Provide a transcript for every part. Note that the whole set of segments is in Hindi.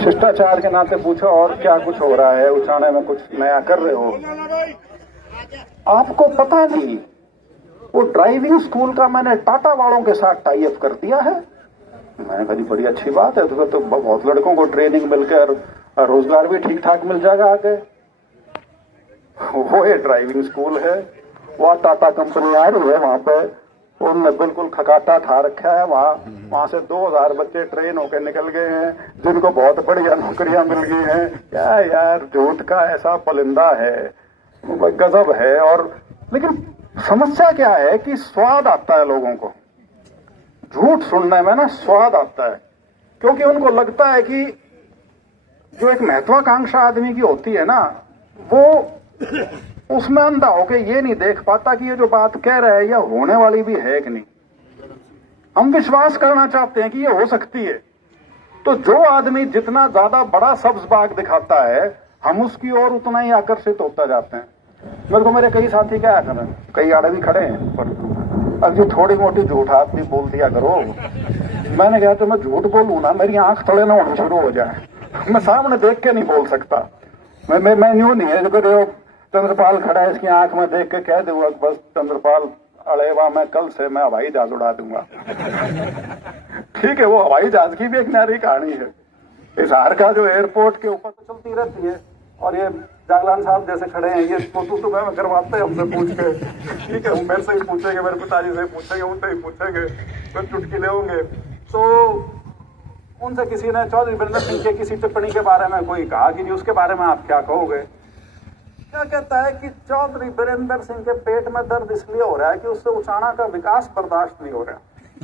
शिष्टाचार के नाते पूछो और क्या कुछ हो रहा है, उचाने में कुछ नया कर रहे हो। आपको पता नहीं वो ड्राइविंग स्कूल का मैंने टाटा वालों के साथ टाई अप कर दिया है। मैंने कहा बड़ी अच्छी बात है, तो बहुत लड़कों को ट्रेनिंग मिलकर रोजगार भी ठीक ठाक मिल जाएगा आगे। वो ये ड्राइविंग स्कूल है, वह टाटा कंपनी आ रही है वहां पे, उन्होंने बिल्कुल खकाटा ठा रखा है। वहां से 2000 बच्चे ट्रेन होकर निकल गए हैं, जिनको बहुत बढ़िया नौकरियां मिल गई हैं। क्या यार, झूठ का ऐसा पलिंदा है, गजब है। और लेकिन समस्या क्या है कि स्वाद आता है लोगों को, झूठ सुनने में ना स्वाद आता है, क्योंकि उनको लगता है कि जो एक महत्वाकांक्षा आदमी की होती है ना, वो उसमें अंधा होके ये नहीं देख पाता कि ये जो बात कह रहा है या होने वाली भी है कि नहीं। हम विश्वास करना चाहते हैं कि ये हो सकती है, तो जो आदमी जितना ज्यादा बड़ा सब्ज बाग दिखाता है, हम उसकी ओर उतना ही आकर्षित होता जाते हैं। मेरे को मेरे कई साथी क्या कर रहे हैं, कई आड़े भी खड़े हैं, पर अब ये थोड़ी मोटी झूठ आदमी बोल दिया करो। मैंने कहा तो मैं झूठ बोलूं ना, मेरी आंख थोड़े ना होनी शुरू हो जाए, मैं सामने देख के नहीं बोल सकता। मैं यूं नहीं है जो चंद्रपाल खड़ा है, इसकी आंख में देख के कह दूंगा बस चंद्रपाल अड़ेवा, मैं कल से मैं हवाई जहाज उड़ा दूंगा। ठीक है, वो हवाई जहाज की भी एक नई कहानी है। हिसार का जो एयरपोर्ट के ऊपर तो चलती रहती है, और ये जागलान साहब जैसे खड़े हैं, ये तो मैं करवाते हैं हमसे पूछ के। ठीक है, मेरे से ही पूछेंगे, मेरे पिताजी से पूछेंगे, उनसे ही पूछेंगे, फिर चुटकी होंगे। तो उनसे किसी ने चौधरी वीरेंद्र सिंह के किसी टिप्पणी के बारे में कोई कहा कि जी उसके बारे में आप क्या कहोगे। क्या कहता है कि चौधरी वीरेंद्र सिंह के पेट में दर्द इसलिए हो रहा है कि उससे उचाना का विकास बर्दाश्त नहीं हो रहा।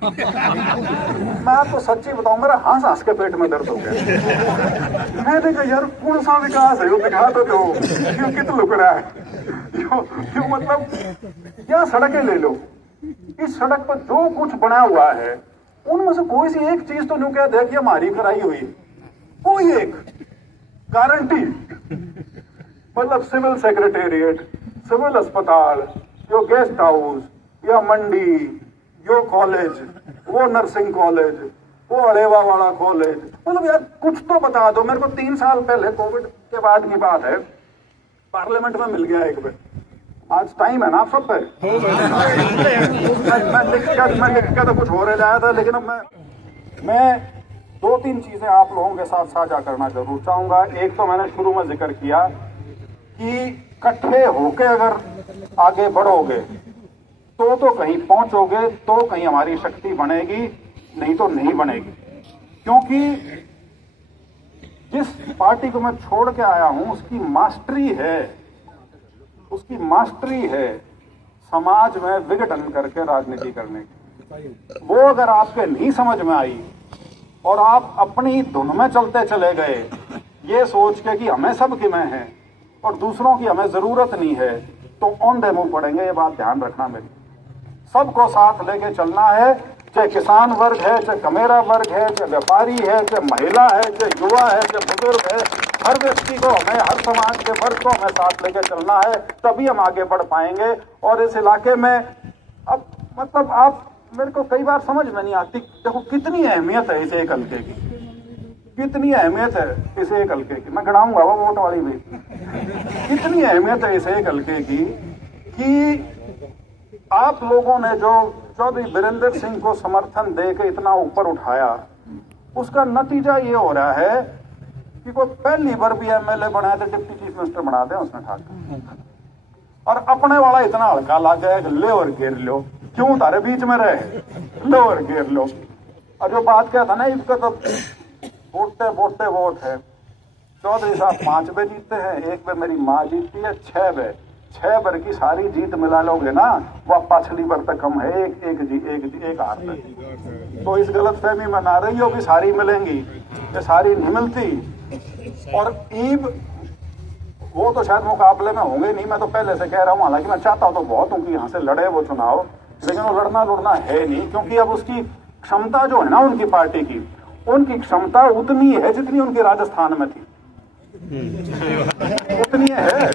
मैं आपको सच्ची बताऊं, मेरा हंस के पेट में दर्द हो गया। मैंने कहा यार कौन सा विकास है, वो दिखा तो दो, क्यों कितना लुक रहा है, क्यों मतलब क्या सड़कें ले लो, इस सड़क पर जो कुछ बना हुआ है उनमें से कोई सी एक चीज तो न्यू कह दे कि हमारी कराई हुई, कोई एक गारंटी। मतलब सिविल सेक्रेटेरिएट, सिविल अस्पताल, जो गेस्ट हाउस या मंडी, जो कॉलेज, वो नर्सिंग कॉलेज, वो अड़ेवा वाला कॉलेज, मतलब यार कुछ तो बता दो। मेरे को 3 साल पहले कोविड के बाद की बात है, पार्लियामेंट में मिल गया एक बार, आज टाइम है ना आप सब पे। मैं लिख के तो कुछ हो रहा था, लेकिन अब मैं 2-3 चीजें आप लोगों के साथ साझा करना जरूर चाहूंगा। एक तो मैंने शुरू में जिक्र किया कि इकट्ठे होके अगर आगे बढ़ोगे तो कहीं पहुंचोगे, तो कहीं हमारी शक्ति बनेगी, नहीं तो नहीं बनेगी। क्योंकि जिस पार्टी को मैं छोड़ के आया हूं उसकी मास्टरी है समाज में विघटन करके राजनीति करने की। वो अगर आपके नहीं समझ में आई और आप अपनी धुन में चलते चले गए, ये सोच के कि हमें सबकी में है और दूसरों की हमें जरूरत नहीं है, तो औंधे मुंह पड़ेंगे। ये बात ध्यान रखना मेरी, सबको साथ लेके चलना है, चाहे किसान वर्ग है, चाहे कमेरा वर्ग है, चाहे व्यापारी है, चाहे महिला है, चाहे युवा है, चाहे बुजुर्ग है, हर व्यक्ति को हमें, हर समाज के वर्ग को हमें साथ लेके चलना है, तभी हम आगे बढ़ पाएंगे। और इस इलाके में अब मतलब आप, मेरे को कई बार समझ में नहीं आती, देखो कितनी अहमियत है इस एक हल्के की, कितनी अहमियत है इस एक हल्के की। मैं गिनाऊंगा वो वोट वाली भी, कितनी अहमियत है इस एक हल्के की कि आप लोगों ने जो चौधरी वीरेंद्र सिंह को समर्थन देकर इतना ऊपर उठाया, उसका नतीजा ये हो रहा है कि कोई पहली बार भी एमएलए बनाया तो डिप्टी चीफ मिनिस्टर बना दे उसने ठाकर, और अपने वाला इतना हल्का लग गया कि ले और घेर लो, क्यों तारे बीच में रहे, लो और घेर लो। और जो बात कहता ना, इसका तो बोलते बोलते वोट है। चौधरी साहब 5 बार जीतते हैं, 1 बार मेरी माँ जीतती है, 6 बार की सारी जीत मिला लोगे ना, वह पिछली बार तक कम है, एक हाथ तक। तो इस गलत फहमी में ना रही हो कि सारी मिलेंगी, ये सारी नहीं मिलती। और ईब वो तो शायद मुकाबले में होंगे नहीं, मैं तो पहले से कह रहा हूँ। हालांकि मैं चाहता हूँ तो बहुत हूँ कि यहाँ से लड़े वो चुनाव, लेकिन वो लड़ना है नहीं, क्योंकि अब उसकी क्षमता जो है ना उनकी पार्टी की, उनकी क्षमता उतनी है जितनी उनकी राजस्थान में थी, उतनी है।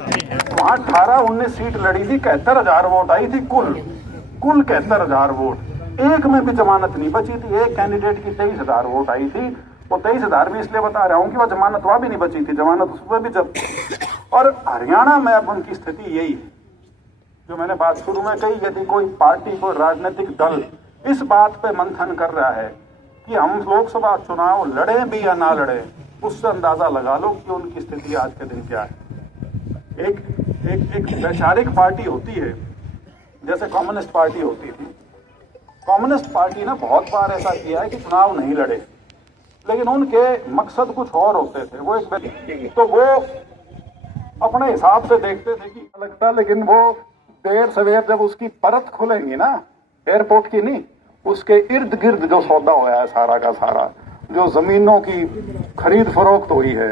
वहां 18-19 सीट लड़ी थी, 71,000 वोट आई थी, कुल 71,000 वोट, एक में भी जमानत नहीं बची थी। एक कैंडिडेट की 23,000 वोट आई थी, वो 23,000 भी इसलिए बता रहा हूं कि वो जमानत वहां भी नहीं बची थी, जमानत उसमें भी जब। और हरियाणा में अब उनकी स्थिति यही है जो मैंने बात शुरू में कही। यदि कोई पार्टी, कोई राजनीतिक दल इस बात पे मंथन कर रहा है कि हम लोकसभा चुनाव लड़े भी या ना लड़े, उससे अंदाजा लगा लो कि उनकी स्थिति आज के दिन क्या है। एक वैचारिक पार्टी होती है, जैसे कम्युनिस्ट पार्टी होती थी। कम्युनिस्ट पार्टी ने बहुत बार ऐसा किया है कि चुनाव नहीं लड़े, लेकिन उनके मकसद कुछ और होते थे। वो एक तो वो अपने हिसाब से देखते थे कि लगता, लेकिन वो देर सवेर जब उसकी परत खुलेंगी ना, एयरपोर्ट की नहीं, उसके इर्द गिर्द जो सौदा हुआ है सारा का सारा, जो जमीनों की खरीद फरोख्त हुई है,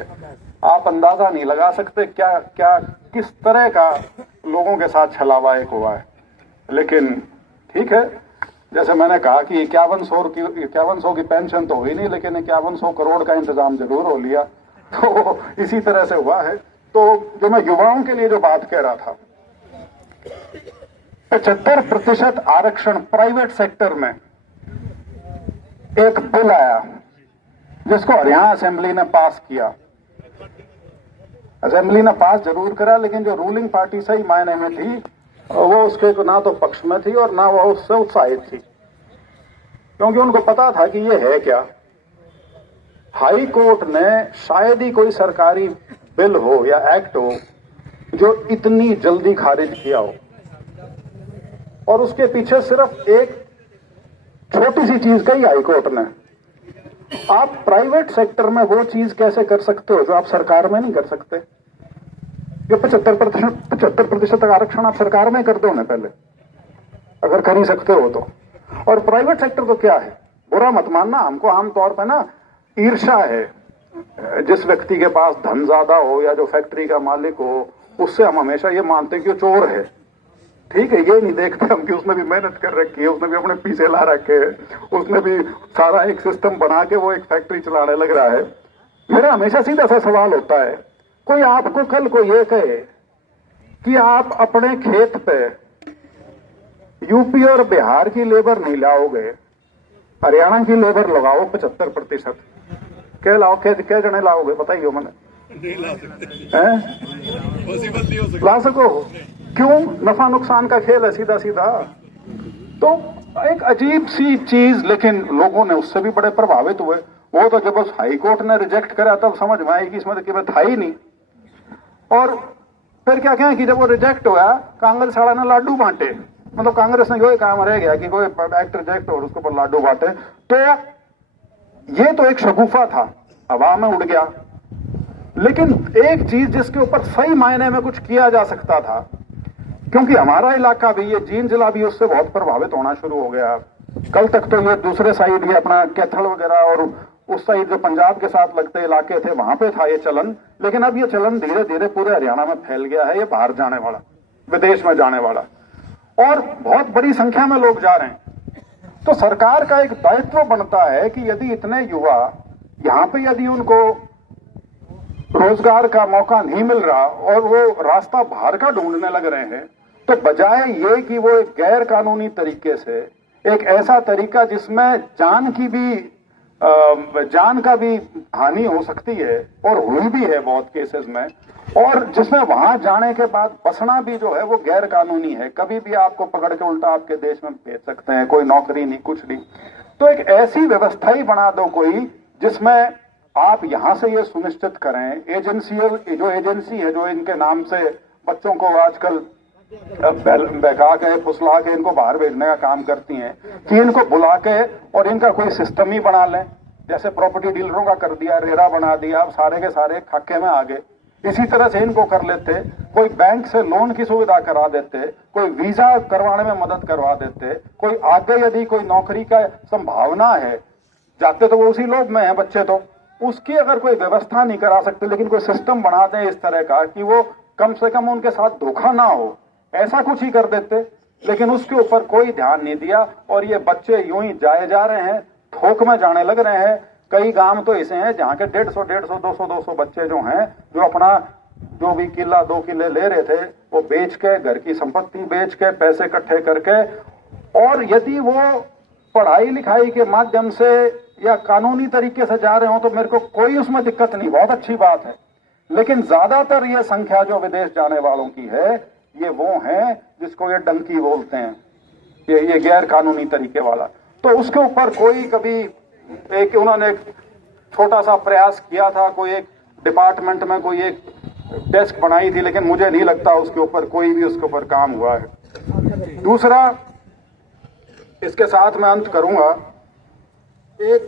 आप अंदाजा नहीं लगा सकते क्या क्या किस तरह का लोगों के साथ छलावा एक हुआ है। लेकिन ठीक है, जैसे मैंने कहा कि 5100 की पेंशन तो हुई नहीं, लेकिन 5100 करोड़ का इंतजाम जरूर हो लिया, तो इसी तरह से हुआ है। तो जो मैं युवाओं के लिए जो बात कह रहा था, 75% आरक्षण प्राइवेट सेक्टर में, एक बिल आया जिसको हरियाणा असेंबली ने पास किया। असेंबली ने पास जरूर करा, लेकिन जो रूलिंग पार्टी सही मायने में थी वो उसके ना तो पक्ष में थी और ना वो उससे उत्साहित थी, क्योंकि उनको पता था कि ये है क्या। हाई कोर्ट ने शायद ही कोई सरकारी बिल हो या एक्ट हो जो इतनी जल्दी खारिज किया हो, और उसके पीछे सिर्फ एक छोटी सी चीज कही हाई कोर्ट ने, आप प्राइवेट सेक्टर में वो चीज कैसे कर सकते हो जो आप सरकार में नहीं कर सकते। ये 75% आरक्षण आप सरकार में कर दो ना पहले, अगर कर ही सकते हो तो। और प्राइवेट सेक्टर तो क्या है, बुरा मत मानना, हमको आमतौर पर ना ईर्ष्या है जिस व्यक्ति के पास धन ज्यादा हो या जो फैक्ट्री का मालिक हो, उससे हम हमेशा ये मानते हैं कि वो चोर है। ठीक है, ये नहीं देखते हम कि उसने भी मेहनत कर रखी है, उसने भी अपने पीछे ला रखे हैं, उसने भी सारा एक सिस्टम बना के वो एक फैक्ट्री चलाने लग रहा है। मेरा हमेशा सीधा सा सवाल होता है, कोई आपको कल को ये कहे कि आप अपने खेत पे यूपी और बिहार की लेबर नहीं लाओगे, हरियाणा की लेबर लगाओ 75%, क्या लाओ, क्या जने लाओगे बताइए मैंने? नहीं ला सकते, पॉसिबल नहीं हो सकता। ला सको क्यों? नफा नुकसान का खेल है सीधा सीधा। तो एक अजीब सी चीज, लेकिन लोगों ने उससे भी बड़े प्रभावित हुए। वो तो जब उस हाई कोर्ट ने रिजेक्ट करा तब समझ में आई कि इसमें तो कीमत था ही नहीं। और फिर क्या कहें कि जब वो रिजेक्ट हुआ, कांग्रेस वाला ने लाडू बांटे, मतलब कांग्रेस ने यही काम रह गया कि कोई एक्ट रिजेक्ट हो और उसके ऊपर लाडू बांटे। तो ये तो एक शगुफा था, हवा में उड़ गया। लेकिन एक चीज जिसके ऊपर सही मायने में कुछ किया जा सकता था, क्योंकि हमारा इलाका भी, ये जींद जिला भी उससे बहुत प्रभावित होना शुरू हो गया। कल तक तो ये दूसरे साइड, ये अपना कैथल वगैरह और उस साइड जो पंजाब के साथ लगते इलाके थे वहां पे था ये चलन, लेकिन अब ये चलन धीरे धीरे पूरे हरियाणा में फैल गया है। ये बाहर जाने वाला, विदेश में जाने वाला, और बहुत बड़ी संख्या में लोग जा रहे हैं। तो सरकार का एक दायित्व बनता है कि यदि इतने युवा यहां पे, यदि उनको रोजगार का मौका नहीं मिल रहा और वो रास्ता बाहर का ढूंढने लग रहे हैं, तो बजाय ये कि वो एक गैर कानूनी तरीके से, एक ऐसा तरीका जिसमें जान का भी हानि हो सकती है और हुई भी है बहुत केसेस में, और जिसमें वहां जाने के बाद बसना भी जो है वो गैर कानूनी है। कभी भी आपको पकड़ के उल्टा आपके देश में भेज सकते हैं, कोई नौकरी नहीं, कुछ नहीं। तो एक ऐसी व्यवस्था ही बना दो कोई, जिसमें आप यहां से ये सुनिश्चित करें, जो एजेंसी है जो इनके नाम से बच्चों को आजकल बहका के, फुसला के इनको बाहर भेजने का काम करती हैं, कि इनको बुला के और इनका कोई सिस्टम ही बना लें, जैसे प्रॉपर्टी डीलरों का कर दिया, रेरा बना दिया, अब सारे के सारे खाके में आ गए। इसी तरह से इनको कर लेते, कोई बैंक से लोन की सुविधा करा देते, कोई वीजा करवाने में मदद करवा देते, कोई आगे यदि कोई नौकरी का संभावना है, जाते तो वो उसी लोभ में है बच्चे, तो उसकी अगर कोई व्यवस्था नहीं करा सकते, लेकिन कोई सिस्टम बना दें इस तरह का कि वो कम से कम उनके साथ धोखा ना हो, ऐसा कुछ ही कर देते। लेकिन उसके ऊपर कोई ध्यान नहीं दिया और ये बच्चे यूं ही जाए जा रहे हैं, थोक में जाने लग रहे हैं। कई गांव तो ऐसे हैं जहां के 150, 200 बच्चे जो हैं, जो अपना जो भी किला 2 किले ले रहे थे वो बेच के, घर की संपत्ति बेच के, पैसे इकट्ठे करके, और यदि वो पढ़ाई लिखाई के माध्यम से या कानूनी तरीके से जा रहे हो तो मेरे को कोई उसमें दिक्कत नहीं, बहुत अच्छी बात है। लेकिन ज्यादातर ये संख्या जो विदेश जाने वालों की है, ये वो है जिसको ये डंकी बोलते हैं, ये गैर कानूनी तरीके वाला। तो उसके ऊपर कोई कभी एक उन्होंने एक छोटा सा प्रयास किया था, कोई एक डिपार्टमेंट में कोई एक डेस्क बनाई थी, लेकिन मुझे नहीं लगता उसके ऊपर कोई भी उसके ऊपर काम हुआ है। दूसरा, इसके साथ मैं अंत करूंगा, एक